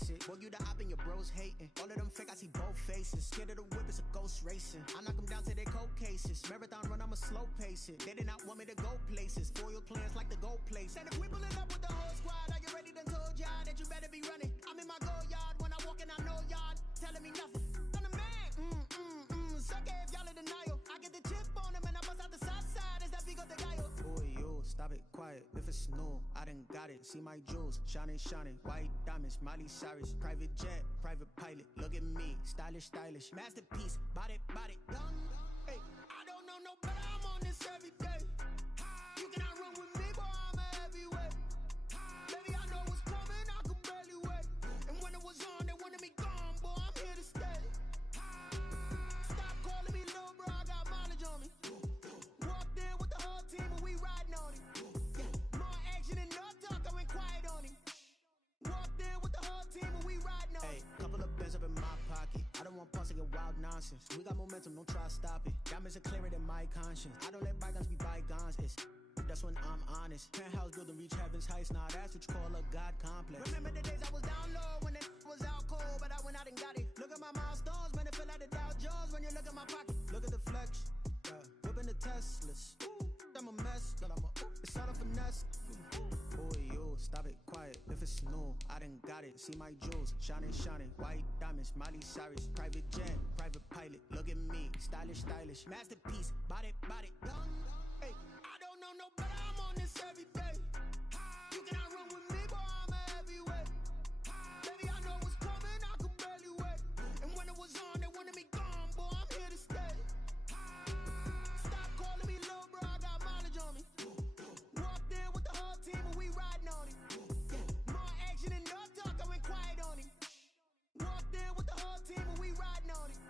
basic. Boy, you the op and your bros hating. All of them fake, I see both faces. Scared of the whip, it's a ghost racing. I knock them down to their cold cases. Marathon run, I'ma slow pace it. They did not want me to go places. Foil plans like the gold place. And if we pulling up with the whole squad, are you ready? Done told y'all that you better be running. I'm in my go yard. When I walk in, I know y'all telling me nothing. I'm the man. Suck it if y'all in denial. I get the chip on them and I bust out the south side. Is that Vigo de Gallo? Boy, yo, stop it, quiet. If it's new, I done got it. See my jewels, shining, white diamonds, Miley Cyrus, private jet, private pilot. Look at me, stylish, masterpiece, body, young. Hey, I don't know no better. I'm on this every day. You cannot run with me, boy. I'm a heavyweight. Baby, I know what's coming. I could barely wait. And when it was on, they wanted me gone, boy. I'm here to stay. Stop calling me little bro. I got mileage on me. Walked in with the whole team and we riding on it. More action and no talk. I went quiet on him. Walked in with the whole team and we riding on it. Hey, couple of bands up in my pocket. I don't want pause to get wild nonsense. We got momentum, don't try to stop it. Diamonds are clearer than my conscience. I don't let bygones be bygones. That's when I'm honest. Penthouse building reach heaven's heights. Nah, that's what you call a God complex. Remember the days I was down low when it was out cold, but I went out and got it. Look at my milestones, man, it feel like the Dow Jones when you look at my pocket. Look at the flex, whipping the Teslas. I'm a mess, but it's all a finesse. Boy, yo, stop it, quiet. If it's new, I done got it. See my jewels, shining, white diamonds, Miley Cyrus, private jet, private pilot. Look at me, stylish, masterpiece, body, young. Hey, I don't know no better. I'm on this every day. You cannot run with me, boy. I'm a heavyweight. Baby, I know what's coming. I could barely wait. And when it was on, they wanted me gone, boy. I'm here to stay. Stop calling me little bro. I got mileage on me. Walked in with the whole team and we riding on it. More action and no talk. I went quiet on him. Walked in with the whole team and we riding on it.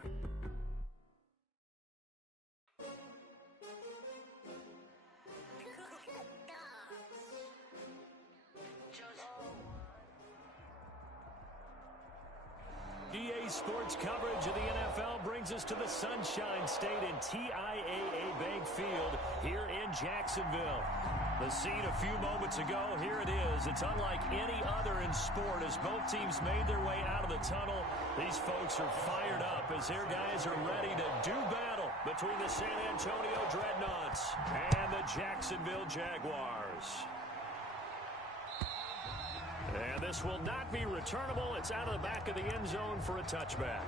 EA Sports coverage of the NFL brings us to the Sunshine State and TIAA Bank Field here in Jacksonville. The scene a few moments ago, here it is. It's unlike any other in sport as both teams made their way out of the tunnel. These folks are fired up as their guys are ready to do battle between the San Antonio Dreadnoughts and the Jacksonville Jaguars. And this will not be returnable. It's out of the back of the end zone for a touchback.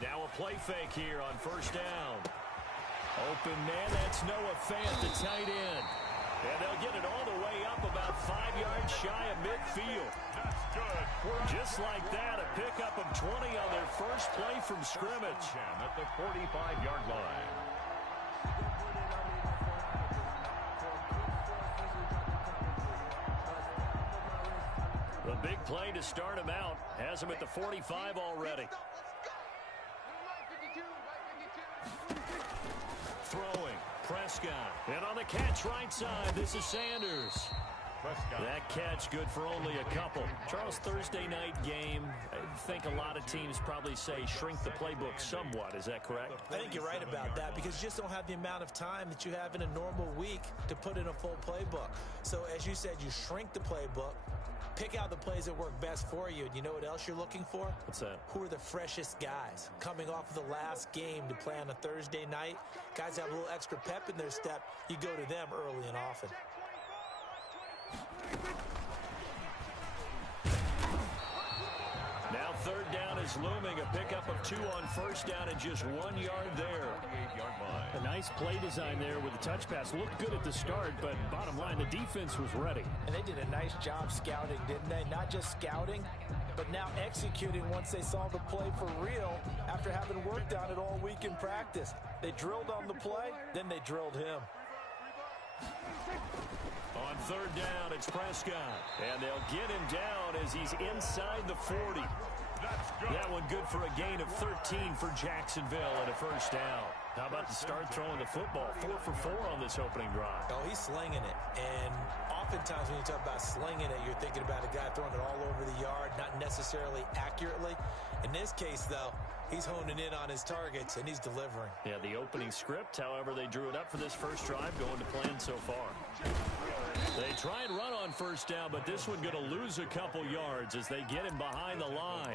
Now a play fake here on first down. Open man, that's Noah Fant, the tight end. And they'll get it all the way up about 5 yards shy of midfield. That's good. Just like that, a pickup of 20 on their first play from scrimmage. At the 45-yard line. The big play to start him out has him at the 45 already. Throwing, Prescott. And on the catch right side, this is Sanders. Prescott. That catch good for only a couple. Charles, Thursday night game, I think a lot of teams probably say shrink the playbook somewhat. Is that correct? I think you're right about that because you just don't have the amount of time that you have in a normal week to put in a full playbook. So as you said, you shrink the playbook, pick out the plays that work best for you. And you know what else you're looking for? What's that? Who are the freshest guys coming off of the last game to play on a Thursday night? Guys have a little extra pep in their step. You go to them early and often. Now third down is looming. A pickup of 2 on first down and just 1 yard there. 48-yard line. A nice play design there with the touch pass. Looked good at the start, but bottom line, the defense was ready. And they did a nice job scouting, didn't they? Not just scouting, but now executing once they saw the play for real after having worked on it all week in practice. They drilled on the play, then they drilled him. On third down, it's Prescott. And they'll get him down as he's inside the 40. That one good for a gain of 13 for Jacksonville and a first down. How about the start throwing the football? 4 for 4 on this opening drive. Oh, he's slinging it. And oftentimes when you talk about slinging it, you're thinking about a guy throwing it all over the yard, not necessarily accurately. In this case, though, he's honing in on his targets, and he's delivering. Yeah, the opening script, however, they drew it up for this first drive, going to plan so far. They try and run on first down, but this one going to lose a couple yards as they get him behind the line.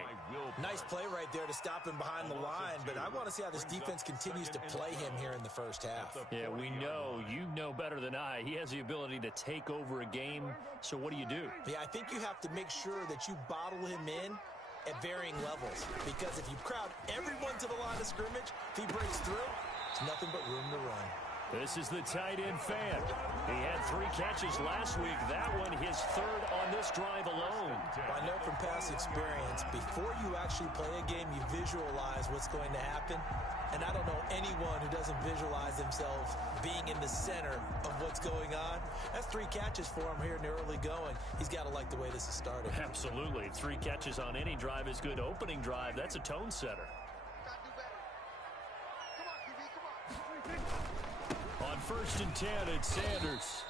Nice play right there to stop him behind the line, but I want to see how this defense continues to play him here in the first half. Yeah, we know, you know better than I, he has the ability to take over a game, so what do you do? Yeah, I think you have to make sure that you bottle him in at varying levels, because if you crowd everyone to the line of scrimmage, if he breaks through, it's nothing but room to run. This is the tight end fan. He had 3 catches last week. That one his third on this drive alone. I know from past experience, before you actually play a game, you visualize what's going to happen. And I don't know anyone who doesn't visualize themselves being in the center of what's going on. That's 3 catches for him here in the early going. He's got to like the way this is started. Absolutely. 3 catches on any drive is good. Opening drive, that's a tone setter. On 1st and 10, it's Sanders.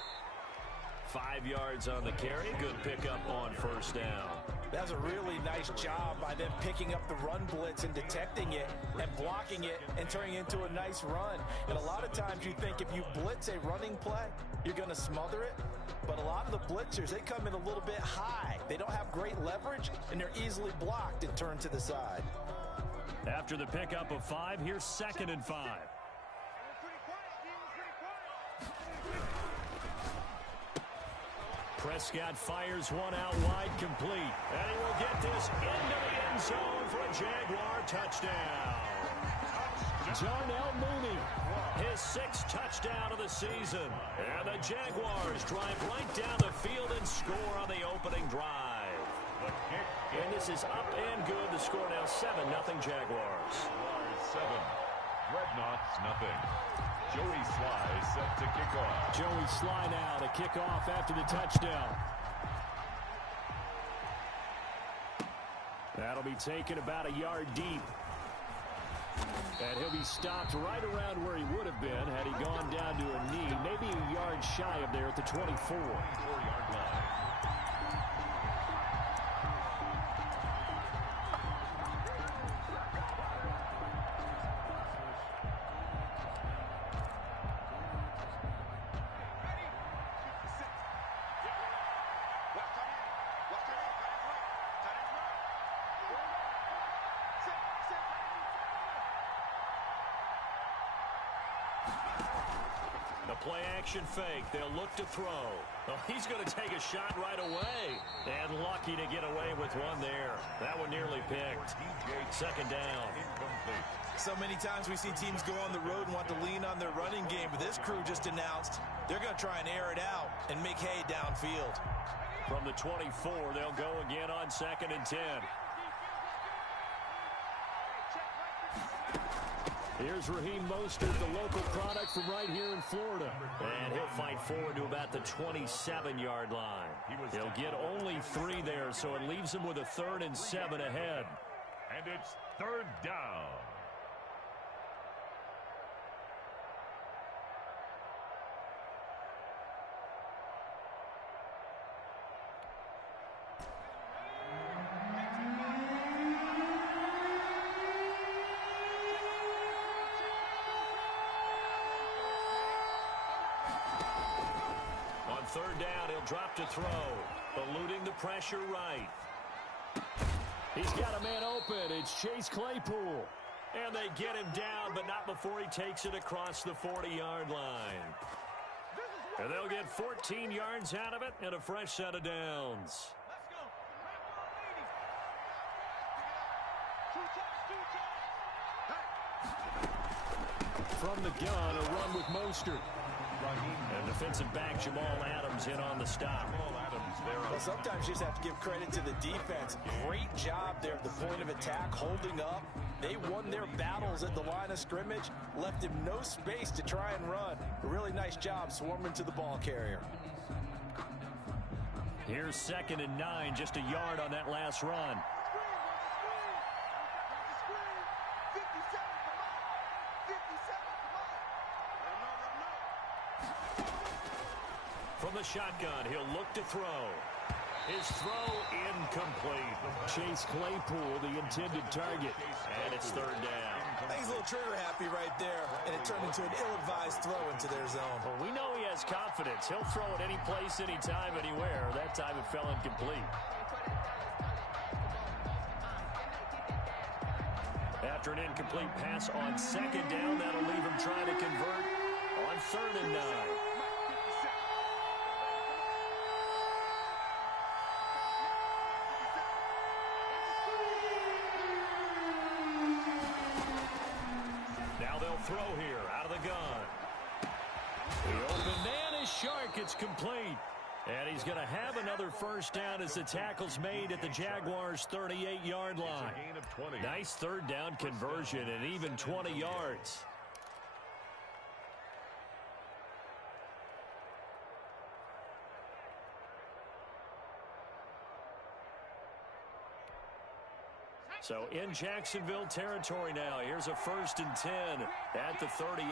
5 yards on the carry. Good pickup on first down. That was a really nice job by them picking up the run blitz and detecting it and blocking it and turning it into a nice run. And a lot of times you think if you blitz a running play, you're going to smother it. But a lot of the blitzers, they come in a little bit high. They don't have great leverage, and they're easily blocked and turned to the side. After the pickup of 5, here's 2nd and 5. Prescott fires one out wide, complete. And he will get this into the end zone for a Jaguar touchdown. Darnell Mooney, his 6th touchdown of the season. And the Jaguars drive right down the field and score on the opening drive. And this is up and good. The score now 7-0 Jaguars. 7. Dreadnoughts, nothing. Joey Sly set to kick off. Joey Sly now to kick off after the touchdown. That'll be taken about a yard deep. And he'll be stopped right around where he would have been had he gone down to a knee. Maybe a yard shy of there at the 24. 24-yard line. Play-action fake. They'll look to throw. Oh, he's going to take a shot right away. And lucky to get away with one there. That one nearly picked. 2nd down. So many times we see teams go on the road and want to lean on their running game, but this crew just announced they're going to try and air it out and make hay downfield. From the 24, they'll go again on 2nd and 10. Here's Raheem Mostert, the local product from right here in Florida. And he'll fight forward to about the 27-yard line. He'll get only 3 there, so it leaves him with a 3rd and 7 ahead. And it's 3rd down. On 3rd down, he'll drop to throw. Eluding the pressure right. He's got a man open. It's Chase Claypool. And they get him down, but not before he takes it across the 40-yard line. And they'll get 14 yards out of it and a fresh set of downs. From the gun, a run with Mostert. And defensive back Jamal Adams in on the stop. Well, sometimes you just have to give credit to the defense. Great job there at the point of attack, holding up. They won their battles at the line of scrimmage, left him no space to try and run. A really nice job swarming to the ball carrier. Here's 2nd and 9, just a yard on that last run. From the shotgun, he'll look to throw. His throw incomplete. Chase Claypool, the intended target. And it's third down. I think he's a little trigger happy right there, and it turned into an ill-advised throw into their zone. Well, we know he has confidence. He'll throw it any place, anytime, anywhere. That time it fell incomplete. After an incomplete pass on second down, that'll leave him trying to convert on 3rd and 9. Now they'll throw here out of the gun. The open man is Shark. It's complete. And he's going to have another first down as the tackle's made at the Jaguars' 38-yard line. Nice third down conversion and even 20 yards. So in Jacksonville territory now. Here's a 1st and 10 at the 38.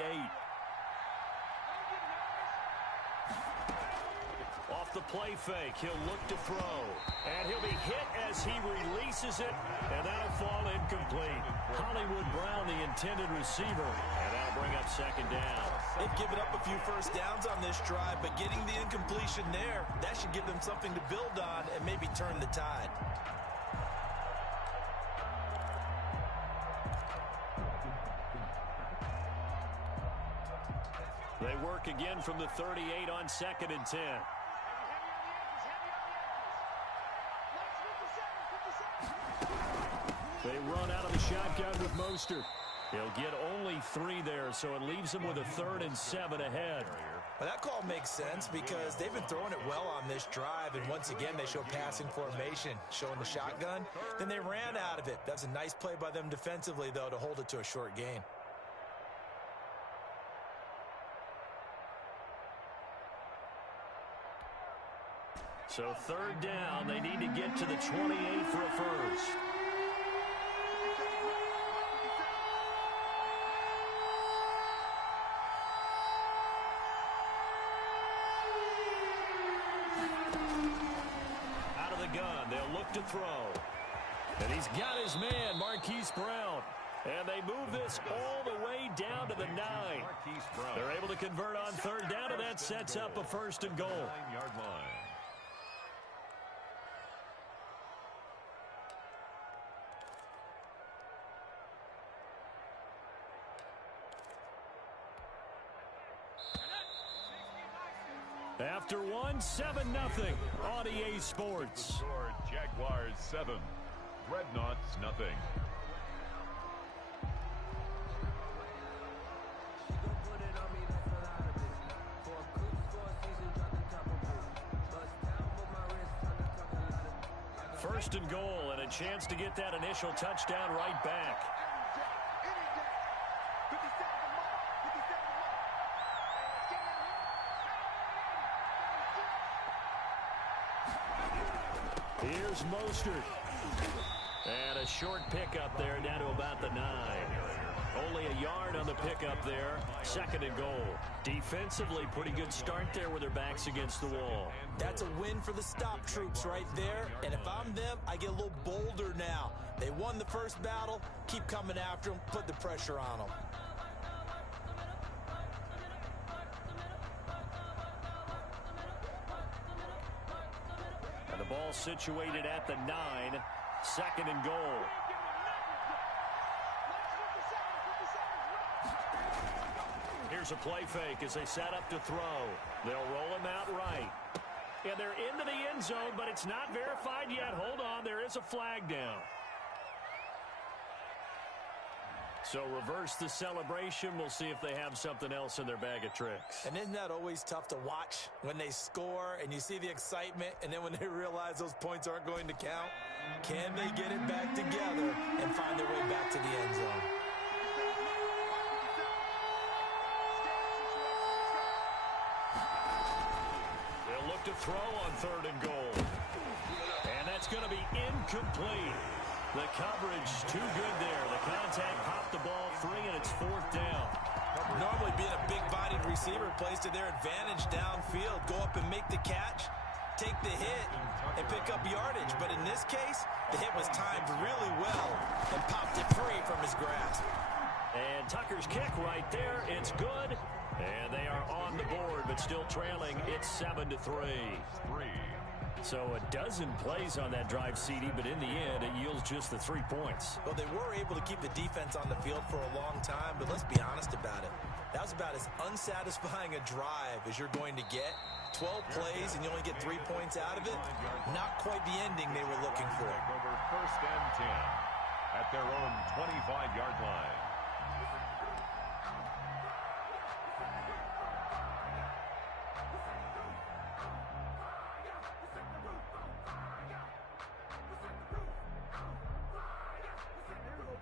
Off the play fake, he'll look to throw. And he'll be hit as he releases it, and that'll fall incomplete. Hollywood Brown, the intended receiver, and that'll bring up 2nd down. They've given up a few first downs on this drive, but getting the incompletion there, that should give them something to build on and maybe turn the tide. They work again from the 38 on 2nd and 10. They run out of the shotgun with Mostert. He'll get only 3 there, so it leaves him with a 3rd and 7 ahead. Well, that call makes sense because they've been throwing it well on this drive, and once again they show passing formation, showing the shotgun. Then they ran out of it. That's a nice play by them defensively, though, to hold it to a short gain. So 3rd down, they need to get to the 28 for a first. Out of the gun, they'll look to throw. And he's got his man, Marquise Brown. And they move this all the way down to the 9. They're able to convert on 3rd down, and that sets up a 1st and goal. 9-yard line. After 1, 7-0 on EA Sports. Score Jaguars 7, Dreadnoughts nothing. First and goal, and a chance to get that initial touchdown right back. Here's Mostert. And a short pickup there down to about the 9. Only a yard on the pickup there. 2nd and goal. Defensively, pretty good start there with their backs against the wall. That's a win for the stop troops right there. And if I'm them, I get a little bolder now. They won the first battle. Keep coming after them. Put the pressure on them. And the ball situated at the 9. 2nd and goal. Here's a play fake as they set up to throw. They'll roll him out right. And they're into the end zone, but it's not verified yet. Hold on, there is a flag down. So reverse the celebration. We'll see if they have something else in their bag of tricks. And isn't that always tough to watch when they score and you see the excitement, and then when they realize those points aren't going to count? Can they get it back together and find their way back to the end zone? They'll look to throw on 3rd and goal. And that's going to be incomplete. The coverage too good there. The contact popped the ball free, and it's 4th down. Normally Normally, being a big-bodied receiver plays to their advantage downfield. Go up and make the catch, take the hit, and pick up yardage. But in this case, the hit was timed really well and popped it free from his grasp. And Tucker's kick right there. It's good. And they are on the board, but still trailing. It's 7-3. So a dozen plays on that drive, CD, but in the end, it yields just the 3 points. Well, they were able to keep the defense on the field for a long time, but let's be honest about it. That was about as unsatisfying a drive as you're going to get. 12 plays and you only get 3 points out of it. Not quite the ending they were looking for. Over 1st and 10 at their own 25-yard line.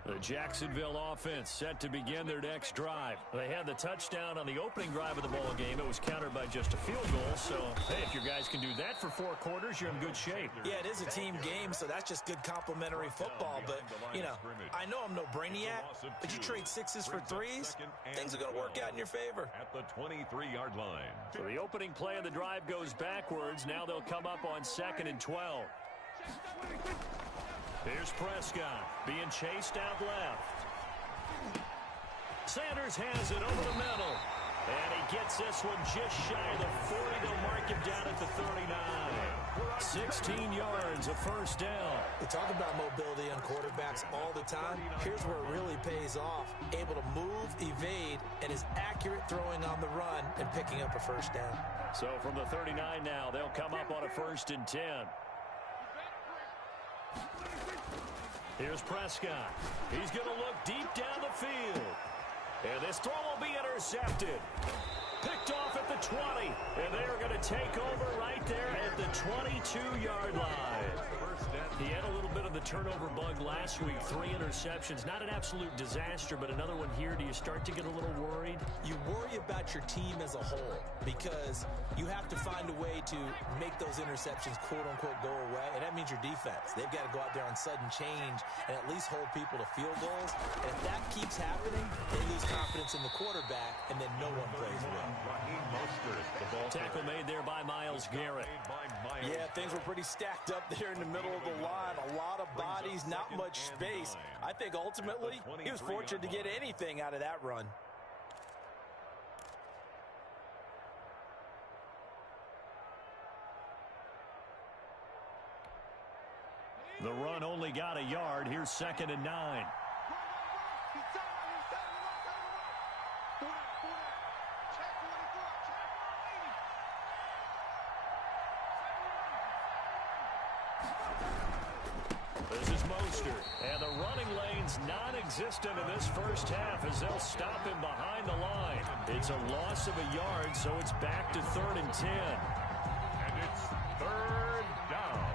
The Jacksonville offense set to begin their next drive. They had the touchdown on the opening drive of the ball game. It was countered by just a field goal. So, hey, if your guys can do that for 4 quarters, you're in good shape. Yeah, it is a team game, so that's just good complimentary football. But, you know, I know I'm no brainiac, but you trade 6s for 3s, things are going to work out in your favor. At the 23-yard line. So the opening play of the drive goes backwards. Now they'll come up on 2nd and 12. Here's Prescott being chased out left. Sanders has it over the middle. And he gets this one just shy of the 40. They'll mark him down at the 39. 16 yards, a first down. We talk about mobility on quarterbacks all the time. Here's where it really pays off. Able to move, evade, and is accurate throwing on the run and picking up a first down. So from the 39 now, they'll come up on a 1st and 10. Here's Prescott. He's going to look deep down the field. And this throw will be intercepted. Picked off at the 20. And they are going to take over right there at the 22-yard line. He had a little bit of the turnover bug last week. 3 interceptions. Not an absolute disaster, but another one here. Do you start to get a little worried? You worry about your team as a whole because you have to find a way to make those interceptions, quote-unquote, go away, and that means your defense. They've got to go out there on sudden change and at least hold people to field goals. And if that keeps happening, they lose confidence in the quarterback, and then no one plays well. Tackle made there by Myles Garrett. Yeah, things were pretty stacked up there in the middle of the line. A lot of bodies, not much space. I think ultimately he was fortunate to get anything out of that run. The run only got a yard. Here's 2nd and 9. This is Mostert, and the running lane's non-existent in this first half as they'll stop him behind the line. It's a loss of a yard, so it's back to 3rd and 10. And it's 3rd down.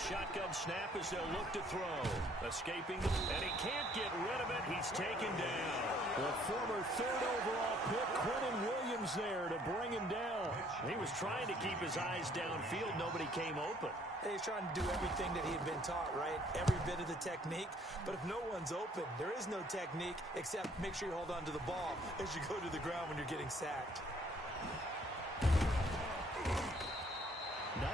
Shotgun snap as they'll look to throw. Escaping, and he can't get rid of it. He's taken down. The former 3rd overall pick, Quentin Williams, there to bring him down. He was trying to keep his eyes downfield. Nobody came open. He's trying to do everything that he had been taught, right? Every bit of the technique. But if no one's open, there is no technique except make sure you hold on to the ball as you go to the ground when you're getting sacked.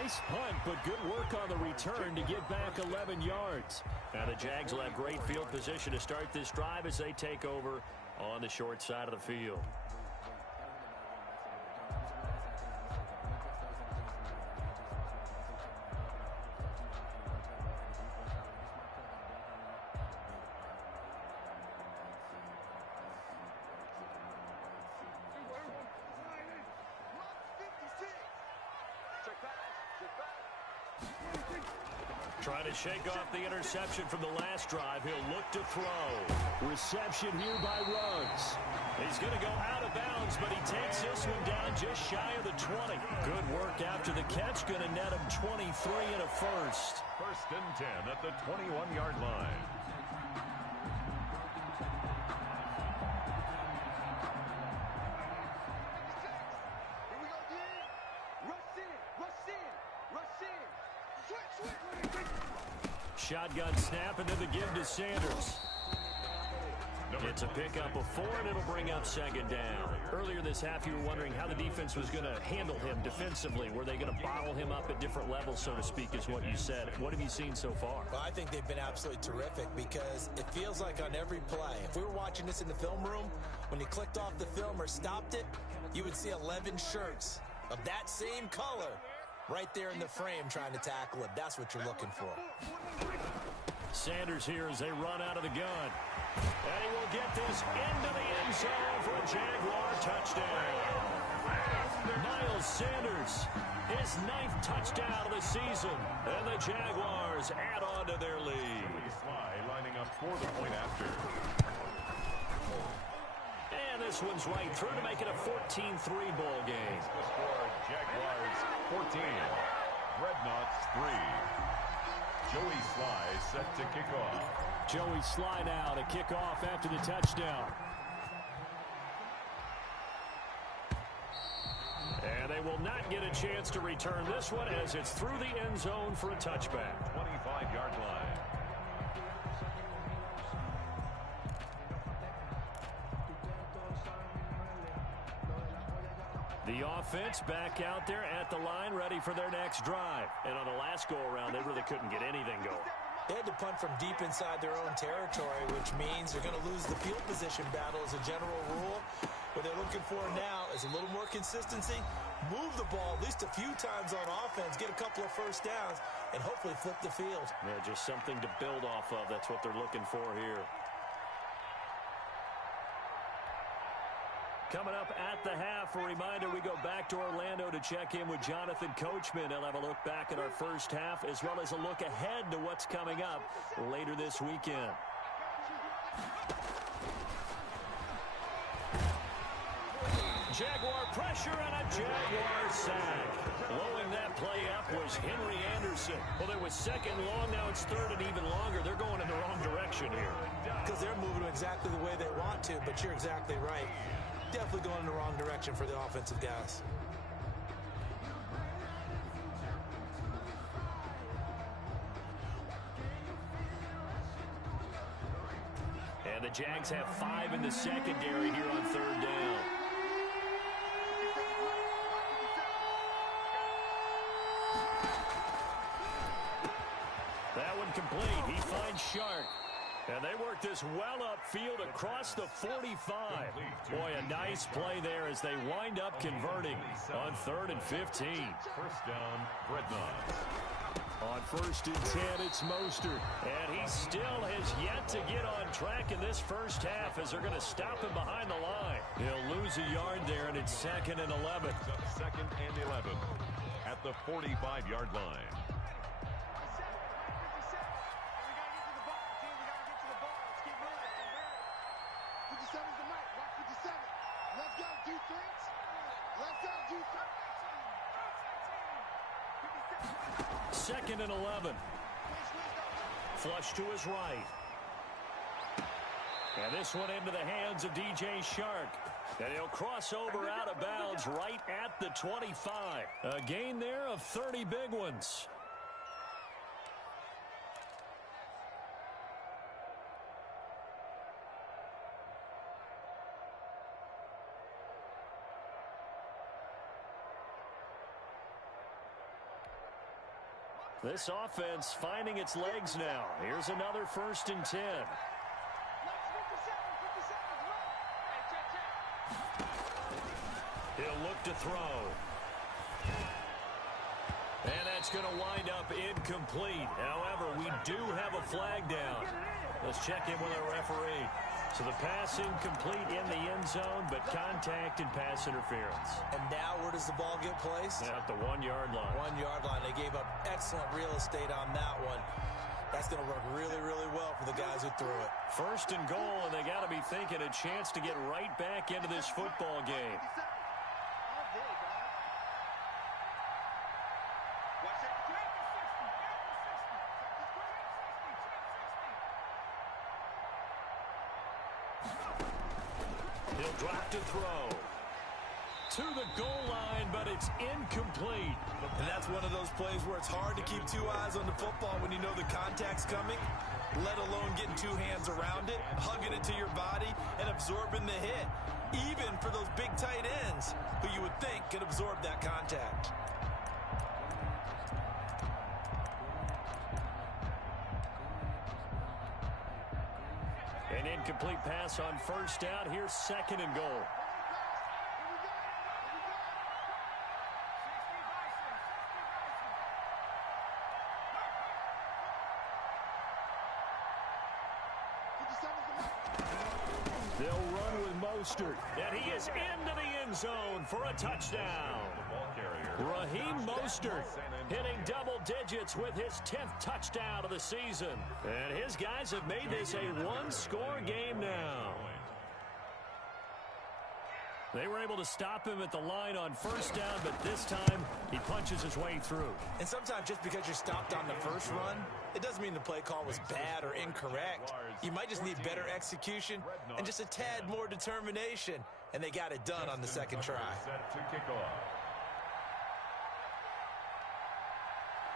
Nice punt, but good work on the return to get back 11 yards. Now the Jags will have great field position to start this drive as they take over on the short side of the field. Trying to shake off the interception from the last drive. He'll look to throw. Reception here by Ruggs. He's going to go out of bounds, but he takes this one down just shy of the 20. Good work after the catch. Going to net him 23 and a first. First and 10 at the 21-yard line. Shotgun snap, and then the give to Sanders. It's a pickup of 4, and it'll bring up second down. Earlier this half, you were wondering how the defense was going to handle him defensively. Were they going to bottle him up at different levels, so to speak, is what you said. What have you seen so far? Well, I think they've been absolutely terrific because it feels like on every play, if we were watching this in the film room, when you clicked off the film or stopped it, you would see 11 shirts of that same color right there in the frame trying to tackle it. That's what you're looking for. Sanders here as they run out of the gun. And he will get this into the end zone for a Jaguar touchdown. Miles Sanders, his 9th touchdown of the season. And the Jaguars add on to their lead. Sly lining up for the point after. And this one's right through to make it a 14-3 ball game. The score, Jaguars 14, Dreadnoughts 3. Joey Sly set to kick off. Joey Sly now to kick off after the touchdown. And they will not get a chance to return this one as it's through the end zone for a touchback. 25-yard line. The offense back out there at the line, ready for their next drive. And on the last go-around, they really couldn't get anything going. They had to punt from deep inside their own territory, which means they're going to lose the field position battle as a general rule. What they're looking for now is a little more consistency, move the ball at least a few times on offense, get a couple of first downs, and hopefully flip the field. Yeah, just something to build off of. That's what they're looking for here. Coming up at the half, a reminder, we go back to Orlando to check in with Jonathan Coachman. He'll have a look back at our first half as well as a look ahead to what's coming up later this weekend. Jaguar pressure and a Jaguar sack. Blowing that play up was Henry Anderson. Well, there was second long, now it's third and even longer. They're going in the wrong direction here. Because they're moving exactly the way they want to, but you're exactly right. Definitely going in the wrong direction for the offensive guys. And the Jags have 5 in the secondary here on third down. That one complete. He finds Shark. And they work this well upfield across the 45. Boy, a nice play there as they wind up converting on 3rd and 15. First down, Dreadnoughts. On 1st and 10, it's Mostert. And he still has yet to get on track in this first half as they're going to stop him behind the line. He'll lose a yard there, and it's 2nd and 11. Second and 11 at the 45-yard line. Second and 11. Flush to his right. And this one into the hands of DJ Shark. And he'll cross over out of bounds right at the 25. A gain there of 30 big ones. This offense finding its legs now. Here's another 1st and 10. He'll look to throw. And that's going to wind up incomplete. However, we do have a flag down. Let's check in with our referee. So the pass incomplete in the end zone, but contact and pass interference. And now where does the ball get placed? At the 1-yard line. 1-yard line. They gave up excellent real estate on that one. That's going to work really, really well for the guys who threw it. First and goal, and they got to be thinking a chance to get right back into this football game. He'll drop to throw. To the goal line, but it's incomplete. And that's one of those plays where it's hard to keep two eyes on the football when you know the contact's coming, let alone getting two hands around it, hugging it to your body, and absorbing the hit, even for those big tight ends who you would think could absorb that contact. An incomplete pass on first down. Here's second and goal. They'll run with Mostert, and he is into the end zone for a touchdown. Raheem Mostert hitting double digits with his 10th touchdown of the season. And his guys have made this a one-score game now. They were able to stop him at the line on first down, but this time he punches his way through. And sometimes just because you're stopped on the first run, it doesn't mean the play call was bad or incorrect. You might just need better execution and just a tad more determination. And they got it done on the second try.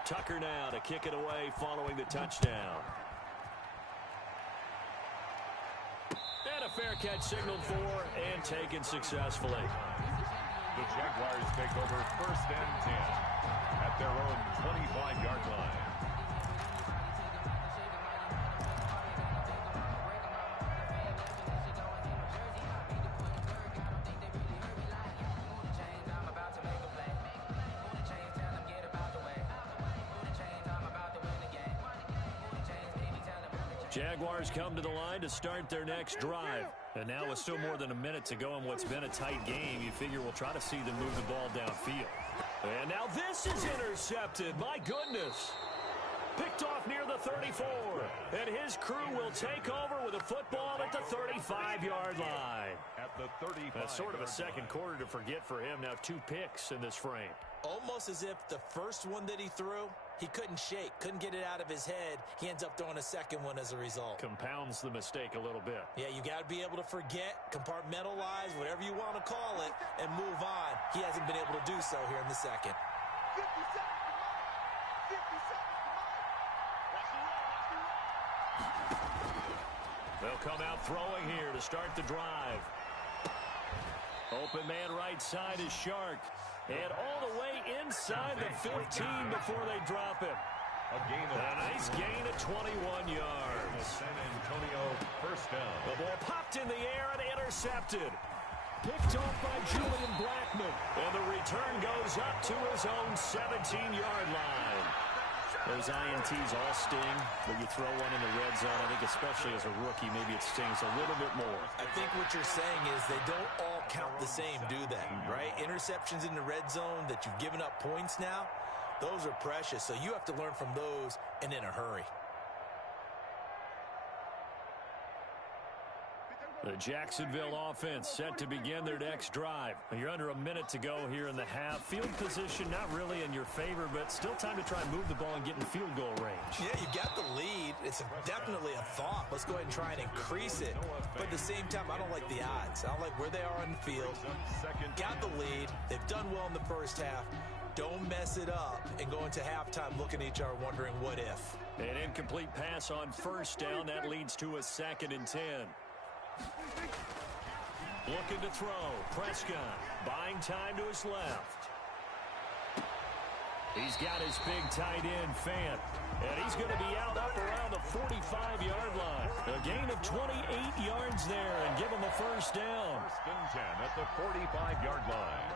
Tucker now to kick it away following the touchdown. And a fair catch signaled for and taken successfully. The Jaguars take over first and 10 at their own 25-yard line. Jaguars come to the line to start their next drive. And now with still more than a minute to go in what's been a tight game, you figure we'll try to see them move the ball downfield. And now this is intercepted. My goodness. Picked off near the 34. And his crew will take over with a football at the 35-yard line. At the 35. That's sort of a second quarter to forget for him. Now 2 picks in this frame. Almost as if the first one that he threw, he couldn't shake, couldn't get it out of his head. He ends up throwing a second one as a result. Compounds the mistake a little bit. Yeah, you got to be able to forget, compartmentalize, whatever you want to call it, and move on. He hasn't been able to do so here in the second. 50 seconds, 50 seconds, They'll come out throwing here to start the drive. Open man right side is Shark. And all the way inside the 15 before they drop it. A nice gain of 21 yards. San Antonio first down. The ball popped in the air and intercepted. Picked off by Julian Blackman. And the return goes up to his own 17-yard line. Those INTs all sting, but you throw one in the red zone, I think especially as a rookie, maybe it stings a little bit more. I think what you're saying is they don't all count the same, do they? Right? Interceptions in the red zone that you've given up points now, those are precious. So you have to learn from those and in a hurry. The Jacksonville offense set to begin their next drive. You're under a minute to go here in the half. Field position not really in your favor, but still time to try and move the ball and get in field goal range. Yeah, you got the lead. It's definitely a thought. Let's go ahead and try and increase it. But at the same time, I don't like the odds. I don't like where they are on the field. Got the lead. They've done well in the first half. Don't mess it up and go into halftime looking at each other wondering what if. An incomplete pass on first down. That leads to a 2nd and 10. Looking to throw. Prescott buying time to his left. He's got his big tight end, Fant. And he's going to be out up around the 45-yard line. A gain of 28 yards there and give him a first down. First and 10 at the 45-yard line.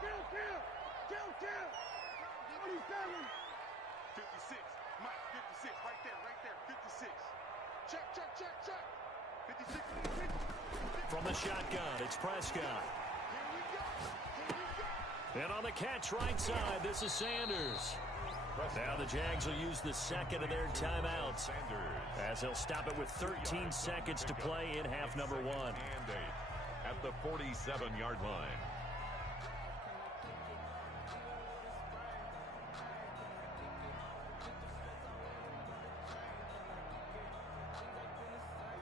Kill. 27. 56. Mike, 56. Right there. 56. Check. 56. From the shotgun, it's Prescott. Here we go. And on the catch right side, this is Sanders. Now the Jags will use the second of their timeouts as they'll stop it with 13 seconds to play in half number 1. And 8 at the 47-yard line.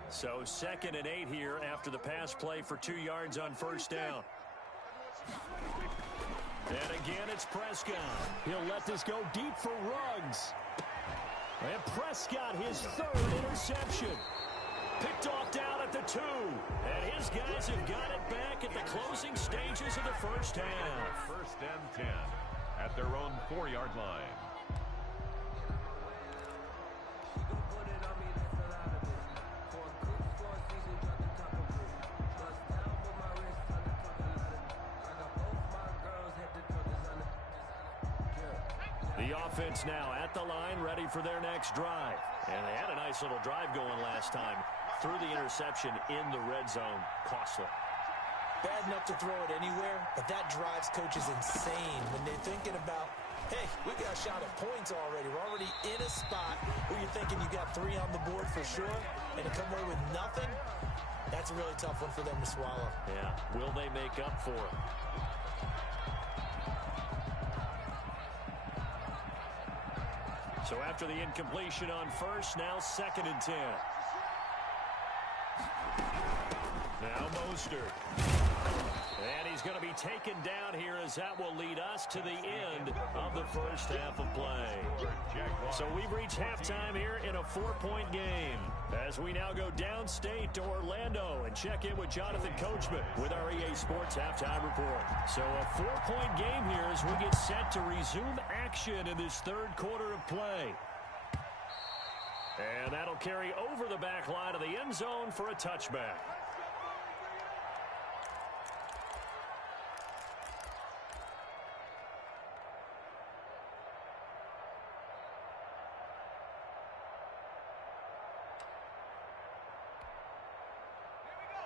So 2nd and 8 here after the pass play for 2 yards on first down. And again, it's Prescott. He'll let this go deep for Ruggs. And Prescott, his 3rd interception. Picked off down at the 2. And his guys have got it back at the closing stages of the first half. 1st and 10 at their own 4-yard line. The offense now at the line, ready for their next drive. And they had a nice little drive going last time. Threw the interception in the red zone. Costly. Bad enough to throw it anywhere, but that drives coaches insane when they're thinking about, hey, we got a shot at points already. We're already in a spot where you're thinking you got 3 on the board for sure, and to come away with nothing, that's a really tough one for them to swallow. Yeah, will they make up for it? So after the incompletion on first, now 2nd and 10. Now Mostert. And he's going to be taken down here as that will lead us to the end of the first half of play. So we've reached halftime here in a 4-point game as we now go downstate to Orlando and check in with Jonathan Coachman with our EA Sports Halftime Report. So a 4-point game here as we get set to resume action in this 3rd quarter of play. And that'll carry over the back line of the end zone for a touchback.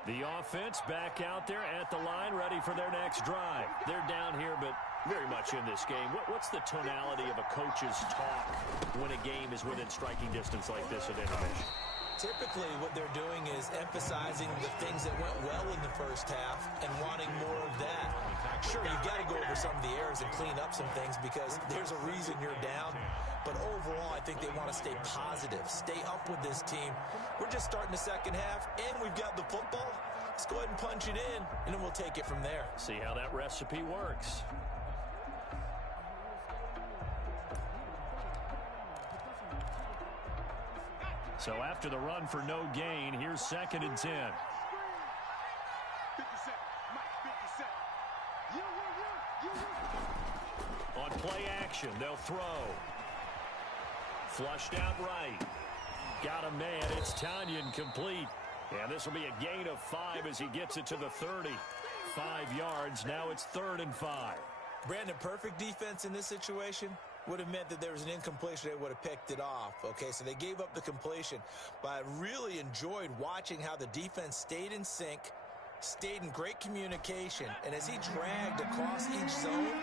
The offense back out there at the line, ready for their next drive. They're down here, but very much in this game. What's the tonality of a coach's talk when a game is within striking distance like this at intermission? Typically, what they're doing is emphasizing the things that went well in the first half and wanting more of that. Sure, you've got to go over some of the errors and clean up some things because there's a reason you're down. But overall, I think they want to stay positive, stay up with this team. We're just starting the second half, and we've got the football. Let's go ahead and punch it in, and then we'll take it from there. See how that recipe works. So after the run for no gain, here's 2nd and 10. 57. Mike, 57. On play action, they'll throw. Flushed out right. Got a man. It's Tanyan complete. And this will be a gain of 5 as he gets it to the 30. 5 yards. Now it's 3rd and 5. Brandon, perfect defense in this situation would have meant that there was an incompletion. They would have picked it off. Okay, so they gave up the completion. But I really enjoyed watching how the defense stayed in sync, stayed in great communication. And as he dragged across each zone,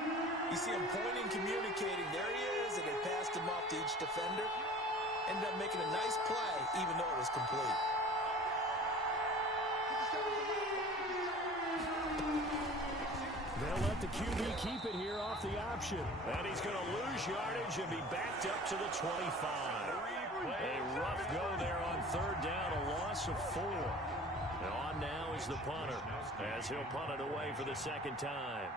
you see him pointing, communicating. There he is, and they passed him off to each defender. Ended up making a nice play, even though it was complete. They'll let the QB keep it here off the option. And he's going to lose yardage and be backed up to the 25. A rough go there on 3rd down, a loss of 4. On now is the punter as he'll punt it away for the 2nd time.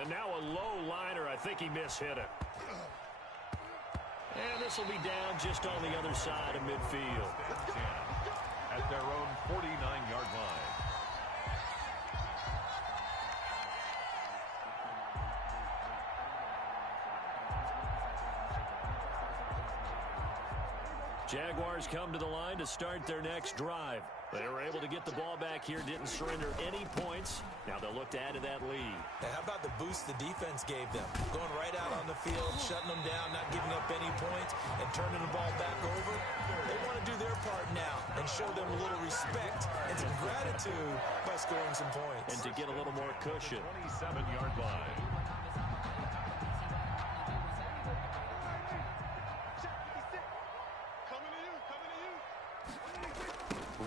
And now a low liner. I think he mishit it. And this will be down just on the other side of midfield. At their own 49-yard line. Jaguars come to the line to start their next drive. They were able to get the ball back here, didn't surrender any points. Now they'll look to add to that lead. And how about the boost the defense gave them? Going right out on the field, shutting them down, not giving up any points, and turning the ball back over. They want to do their part now and show them a little respect and some gratitude by scoring some points. And to get a little more cushion. 27-yard line.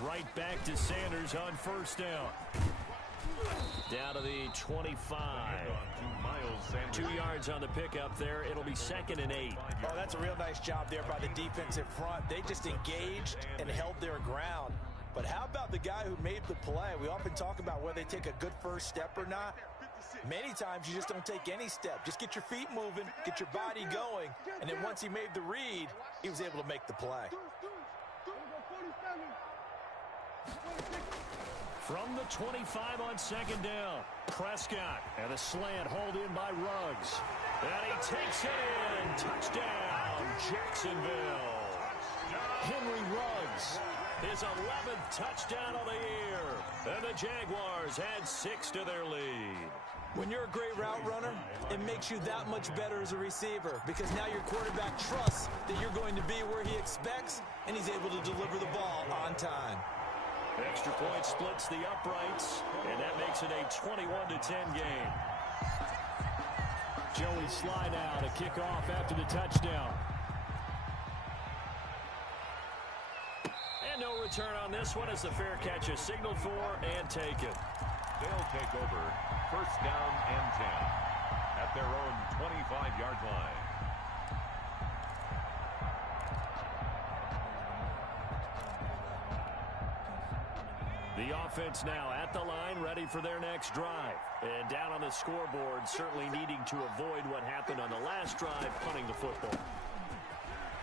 Right back to Sanders on first down. Down to the 25. 2 yards on the pickup there. It'll be 2nd and 8. Oh, that's a real nice job there by the defensive front. They just engaged and held their ground. But how about the guy who made the play? We often talk about whether they take a good first step or not. Many times you just don't take any step. Just get your feet moving, get your body going, and then once he made the read, he was able to make the play. From the 25 on 2nd down, Prescott and a slant hauled in by Ruggs. And he takes it in. Touchdown, Jacksonville. Henry Ruggs, his 11th touchdown of the year. And the Jaguars add 6 to their lead. When you're a great route runner, it makes you that much better as a receiver because now your quarterback trusts that you're going to be where he expects, and he's able to deliver the ball on time. Extra point splits the uprights, and that makes it a 21-10 game. Joey Sly now to kick off after the touchdown. And no return on this one as the fair catch is signaled for and taken. They'll take over 1st down and 10 at their own 25-yard line. The offense now at the line, ready for their next drive. And down on the scoreboard, certainly needing to avoid what happened on the last drive, punting the football.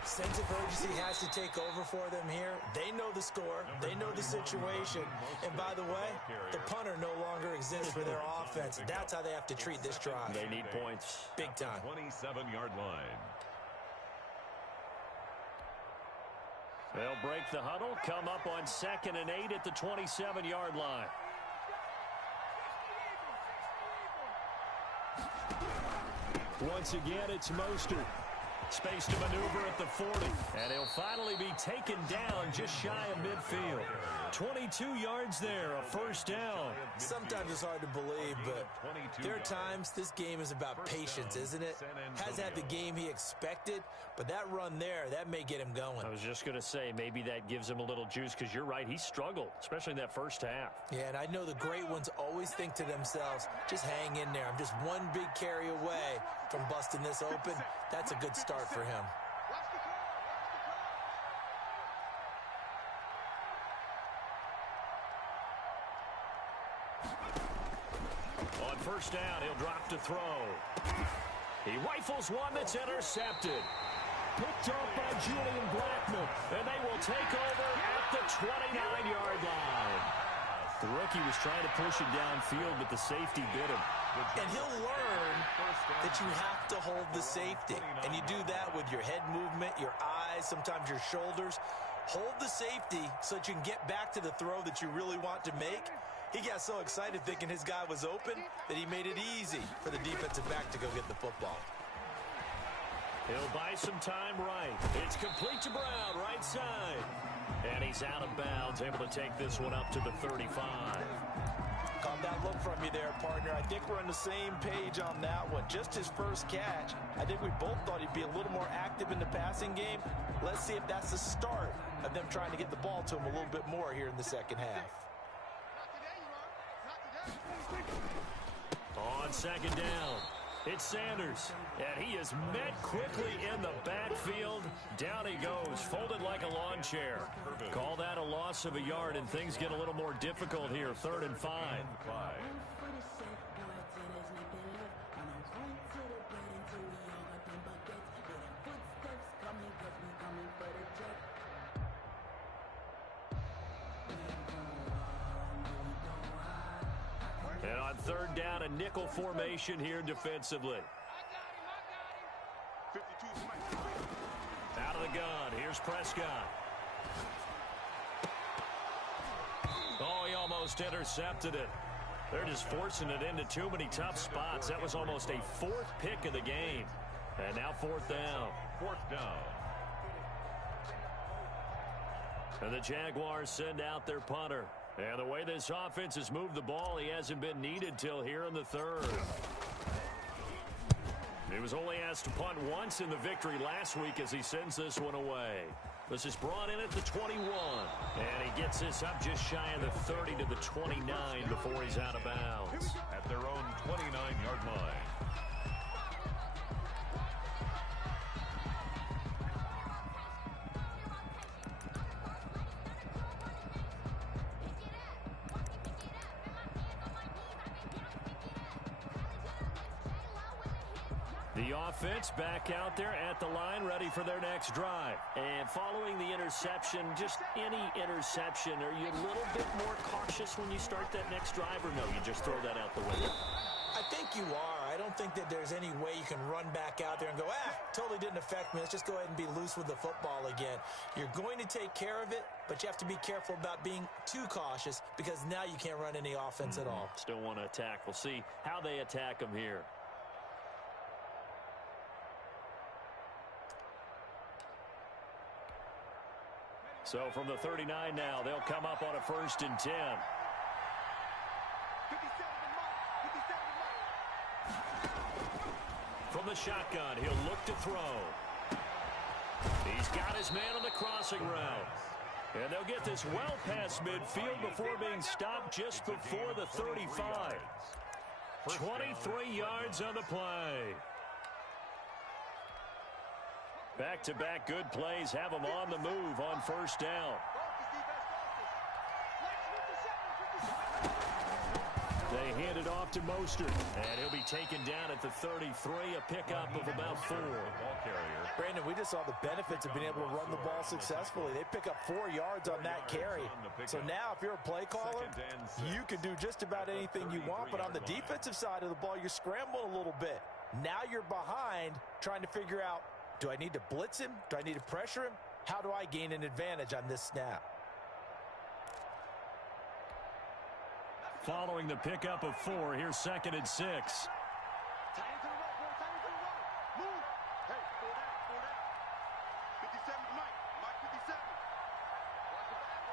Sense of urgency has to take over for them here. They know the score. They know the situation. And by the way, the punter no longer exists for their offense. That's how they have to treat this drive. They need points. Big time. 27-yard line. They'll break the huddle, come up on 2nd and 8 at the 27-yard line. Once again, it's Mostert. Space to maneuver at the 40. And he'll finally be taken down just shy of midfield. 22 yards there, a first down. Sometimes it's hard to believe, but there are times this game is about patience, isn't it? Has had the game he expected, but that run there, that may get him going. I was just going to say, maybe that gives him a little juice because you're right, he struggled, especially in that first half. Yeah, and I know the great ones always think to themselves, just hang in there. I'm just one big carry away from busting this open. That's a good start for him. On first down, he'll drop to throw. He rifles one that's intercepted. Picked up by Julian Blackmon. And they will take over at the 29-yard line. The rookie was trying to push it downfield, but the safety bit him. And he'll learn that you have to hold the safety. And you do that with your head movement, your eyes, sometimes your shoulders. Hold the safety so that you can get back to the throw that you really want to make. He got so excited thinking his guy was open that he made it easy for the defensive back to go get the football. He'll buy some time right. It's complete to Brown, right side. And he's out of bounds, able to take this one up to the 35. Caught that look from you there, partner. I think we're on the same page on that one. Just his first catch. I think we both thought he'd be a little more active in the passing game. Let's see if that's the start of them trying to get the ball to him a little bit more here in the second half. On second down, it's Sanders, and he is met quickly in the backfield. Down he goes, folded like a lawn chair. Call that a loss of a yard, and things get a little more difficult here, 3rd and 5. And on 3rd down, a nickel formation here defensively. Out of the gun, here's Here's Prescott. Oh, he almost intercepted it. They're just forcing it into too many tough spots. That was almost a fourth pick of the game. And now fourth down. Fourth down. And the Jaguars send out their punter. And the way this offense has moved the ball, he hasn't been needed till here in the third. He was only asked to punt once in the victory last week as he sends this one away. This is brought in at the 21. And he gets this up just shy of the 30 to the 29 before he's out of bounds. At their own 29-yard line. The offense back out there at the line, ready for their next drive. And following the interception, just any interception, are you a little bit more cautious when you start that next drive, or no, you just throw that out the window? I think you are. I don't think that there's any way you can run back out there and go, totally didn't affect me. Let's just go ahead and be loose with the football again. You're going to take care of it, but you have to be careful about being too cautious because now you can't run any offense at all. Still want to attack. We'll see how they attack them here. So from the 39 now, they'll come up on a 1st and 10. 57 From the shotgun, he'll look to throw. He's got his man on the crossing route. And they'll get this well past midfield before being stopped just before the 35. 23 yards on the play. Back-to-back good plays have them on the move on 1st down. They hand it off to Mostert, and he'll be taken down at the 33, a pickup of about 4. Ball carrier. Brandon, we just saw the benefits of being able to run the ball successfully. They pick up 4 yards on that carry. So now if you're a play caller, you can do just about anything you want, but on the defensive side of the ball, you're scrambling a little bit. Now you're behind trying to figure out, do I need to blitz him? Do I need to pressure him? How do I gain an advantage on this snap? Following the pickup of 4, here's 2nd and 6. Tight end to the right, boy. Tight end to the right. Move. Hey, pull that. 57 Mike. Mike 57. Watch the back.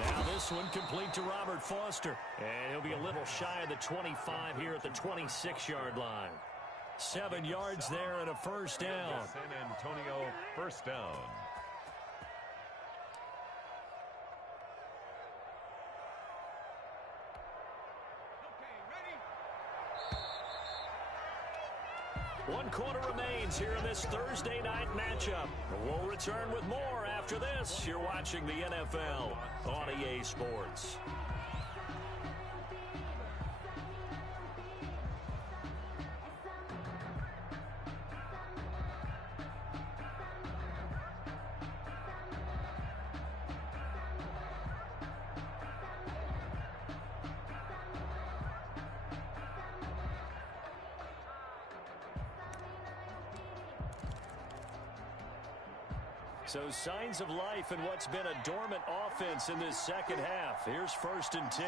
Now this one complete to Robert Foster. And he'll be a little shy of the 25 here at the 26-yard line. 7 yards there and a 1st down. San Antonio 1st down. One quarter remains here in this Thursday night matchup. We'll return with more after this. You're watching the NFL on EA Sports. So signs of life in what's been a dormant offense in this second half. Here's 1st and 10.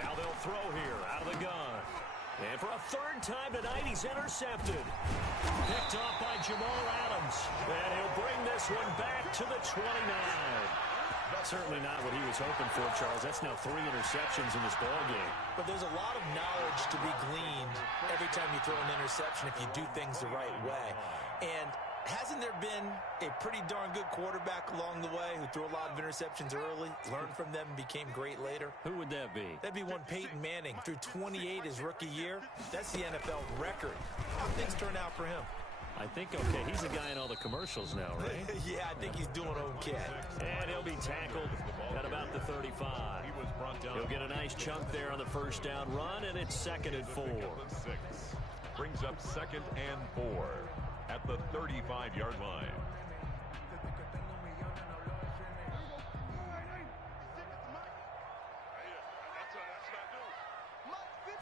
Now they'll throw here out of the gun. And for a 3rd time tonight, he's intercepted. Picked off by Jamal Adams. And he'll bring this one back to the 29. Certainly not what he was hoping for, Charles. That's now 3 interceptions in this ballgame. But there's a lot of knowledge to be gleaned every time you throw an interception if you do things the right way. And hasn't there been a pretty darn good quarterback along the way who threw a lot of interceptions early, learned from them, and became great later? Who would that be? That'd be one Peyton Manning. Threw 28 his rookie year. That's the NFL record. How things turn out for him? I think, okay, he's the guy in all the commercials now, right? Yeah, I think he's doing okay. And he'll be tackled at about the 35. He'll get a nice chunk there on the 1st down run, and it's 2nd and 4. Brings up 2nd and 4 at the 35-yard line. That's what I do. Mike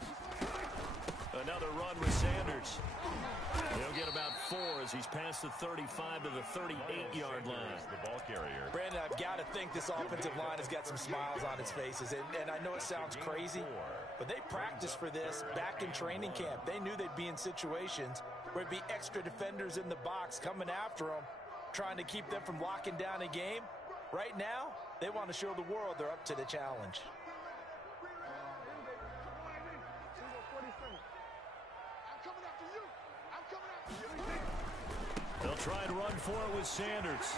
Another run with Sanders. He'll get about 4 as he's past the 35 to the 38-yard line. The ball carrier. Brandon, I've got to think this offensive line has got some smiles on its faces. And I know it sounds crazy, but they practiced for this back in training camp. They knew they'd be in situations where there'd be extra defenders in the box coming after them, trying to keep them from locking down a game. Right now, they want to show the world they're up to the challenge. They'll try and run for it with Sanders.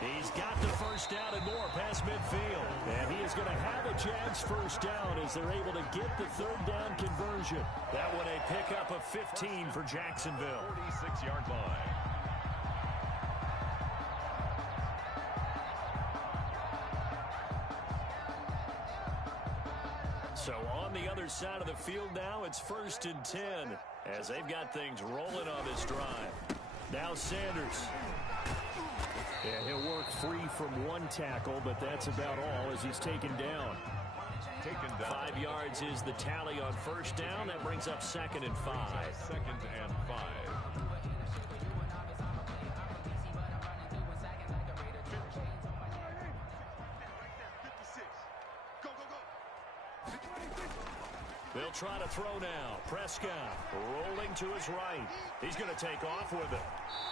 He's got the first down and more past midfield. And he is going to have a Jags first down as they're able to get the third down conversion. That one a pickup of 15 for Jacksonville. 46-yard line. So on the other side of the field now, it's 1st and 10 as they've got things rolling on this drive. Now Sanders. Yeah, he'll work free from one tackle, but that's about all as he's taken down. 5 yards is the tally on first down. That brings up 2nd and 5. 2nd and 5. They'll try to throw now. Prescott rolling to his right. He's going to take off with it.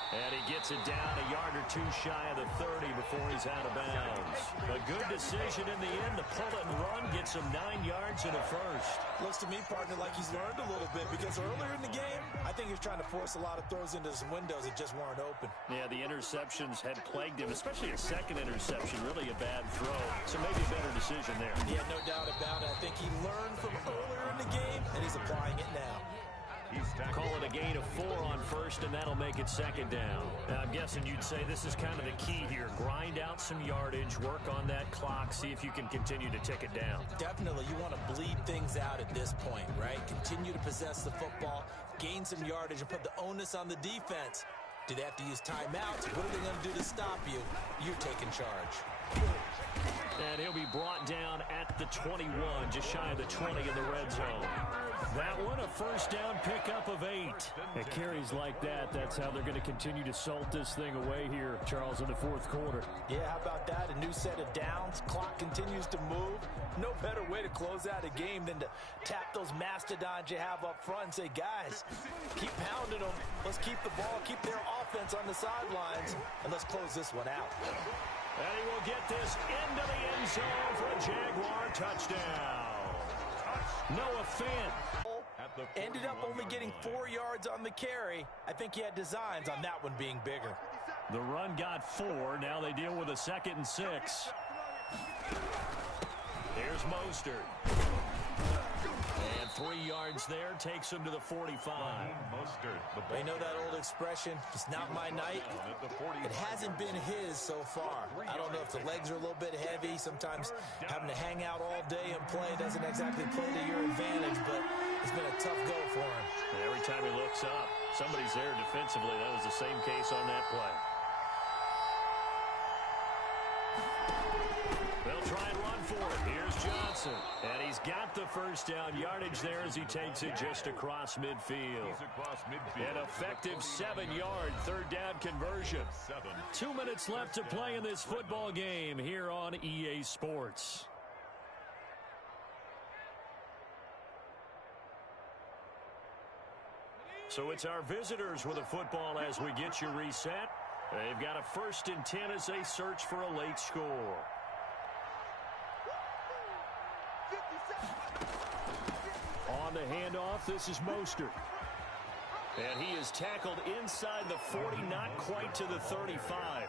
And he gets it down a yard or two shy of the 30 before he's out of bounds. A good decision in the end to pull it and run, gets him 9 yards and a first. Looks to me, partner, like he's learned a little bit because earlier in the game, I think he was trying to force a lot of throws into some windows that just weren't open. Yeah, the interceptions had plagued him, especially a second interception, really a bad throw. So maybe a better decision there. Yeah, no doubt about it. I think he learned from earlier in the game, and he's applying it now. Call it a gain of 4 on first, and that'll make it 2nd down. Now, I'm guessing you'd say this is kind of the key here. Grind out some yardage, work on that clock, see if you can continue to tick it down. Definitely. You want to bleed things out at this point, right? Continue to possess the football, gain some yardage, and put the onus on the defense. Do they have to use timeouts? What are they going to do to stop you? You're taking charge. And he'll be brought down at the 21, just shy of the 20 in the red zone. That one, a first down pickup of 8. At carries like that, that's how they're going to continue to salt this thing away here, Charles, in the 4th quarter. Yeah, how about that? A new set of downs. Clock continues to move. No better way to close out a game than to tap those mastodons you have up front and say, guys, keep pounding them. Let's keep the ball, keep their offense on the sidelines, and let's close this one out. And he will get this into the end zone for a Jaguar touchdown. Noah Fant. Ended up only getting 4 yards on the carry. I think he had designs on that one being bigger. The run got 4. Now they deal with a 2nd and 6. Here's Mostert. And 3 yards there takes him to the 45. You know that old expression, it's not my night? It hasn't been his so far. I don't know if the legs are a little bit heavy. Sometimes having to hang out all day and play doesn't exactly play to your advantage, but it's been a tough go for him. Every time he looks up, somebody's there defensively. That was the same case on that play. They'll try and run for it. Here's Johnson. And he's got the first down yardage there as he takes it just across midfield. An effective 7-yard third down conversion. 2 minutes left to play in this football game here on EA Sports. So it's our visitors with a football as we get you reset. They've got a 1st and 10 as they search for a late score. On the handoff, this is Mostert. And he is tackled inside the 40, not quite to the 35.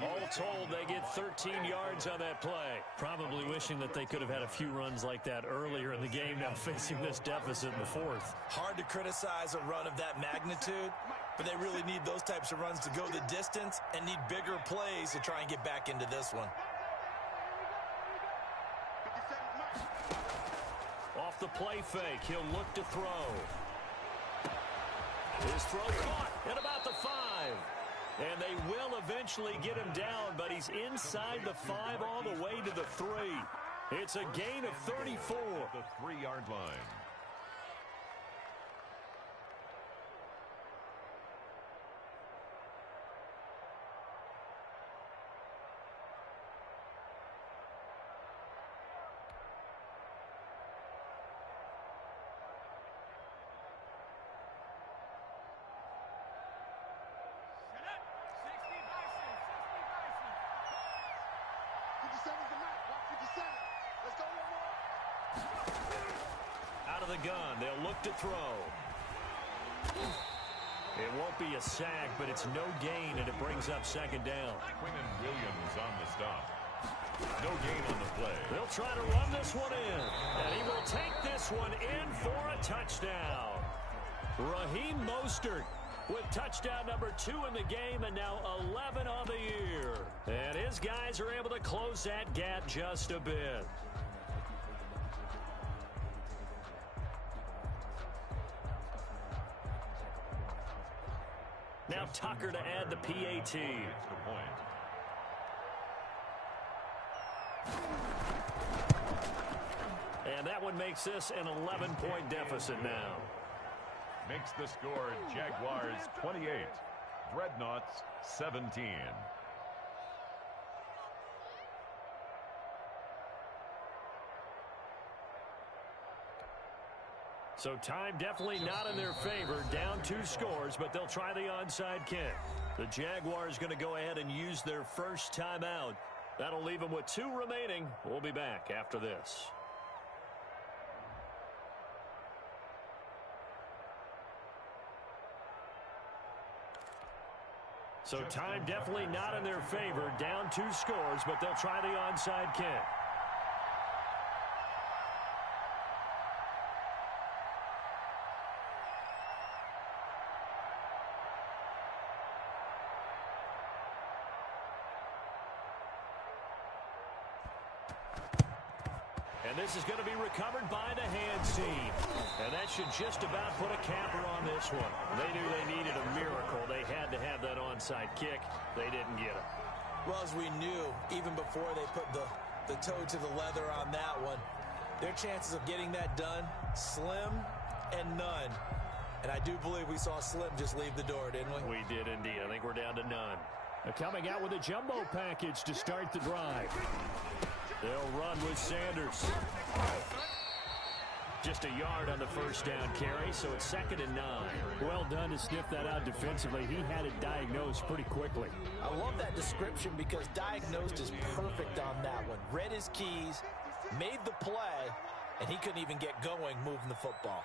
All told, they get 13 yards on that play. Probably wishing that they could have had a few runs like that earlier in the game, now facing this deficit in the 4th. Hard to criticize a run of that magnitude, but they really need those types of runs to go the distance and need bigger plays to try and get back into this one. Off the play fake, he'll look to throw. His throw caught at about the 5. And they will eventually get him down, but he's inside the 5 all the way to the 3. It's a gain of 34. The 3-yard line. of the gun. They'll look to throw. It won't be a sack, but it's no gain, and it brings up second down. Quinnen Williams on the stop. No gain on the play. They'll try to run this one in, and he will take this one in for a touchdown. Raheem Mostert with touchdown number 2 in the game, and now 11 on the year. And his guys are able to close that gap just a bit. Now Tucker to add the PAT. Extra point. And that one makes this an 11-point deficit now. Makes the score Jaguars 28, Dreadnoughts 17. So time definitely not in their favor. Down 2 scores, but they'll try the onside kick. The Jaguars going to go ahead and use their first timeout. That'll leave them with 2 remaining. We'll be back after this. So time definitely not in their favor. Down 2 scores, but they'll try the onside kick. And this is going to be recovered by the hands team. And that should just about put a capper on this one. They knew they needed a miracle. They had to have that onside kick. They didn't get it. Well, as we knew, even before they put the toe to the leather on that one, their chances of getting that done, slim and none. And I do believe we saw Slim just leave the door, didn't we? We did indeed. I think we're down to none. They're coming out with a jumbo package to start the drive. They'll run with Sanders. Just a yard on the first down carry, so it's 2nd and 9. Well done to sniff that out defensively. He had it diagnosed pretty quickly. I love that description because diagnosed is perfect on that one. Read his keys, made the play, and he couldn't even get going moving the football.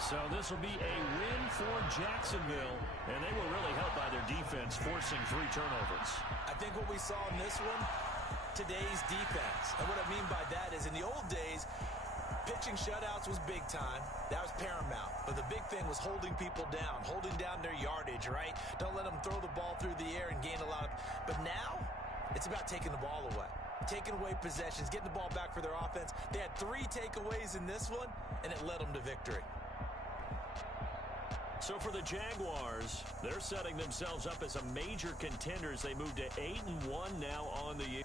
So this will be a win for Jacksonville, and they were really helped by their defense forcing 3 turnovers. I think what we saw in this one, today's defense. And what I mean by that is in the old days, pitching shutouts was big time. That was paramount. But the big thing was holding people down, holding down their yardage, right? Don't let them throw the ball through the air and gain a lot of... But now, it's about taking the ball away. Taking away possessions, getting the ball back for their offense. They had 3 takeaways in this one, and it led them to victory. So for the Jaguars, they're setting themselves up as a major contender as they move to 8-1 now on the year.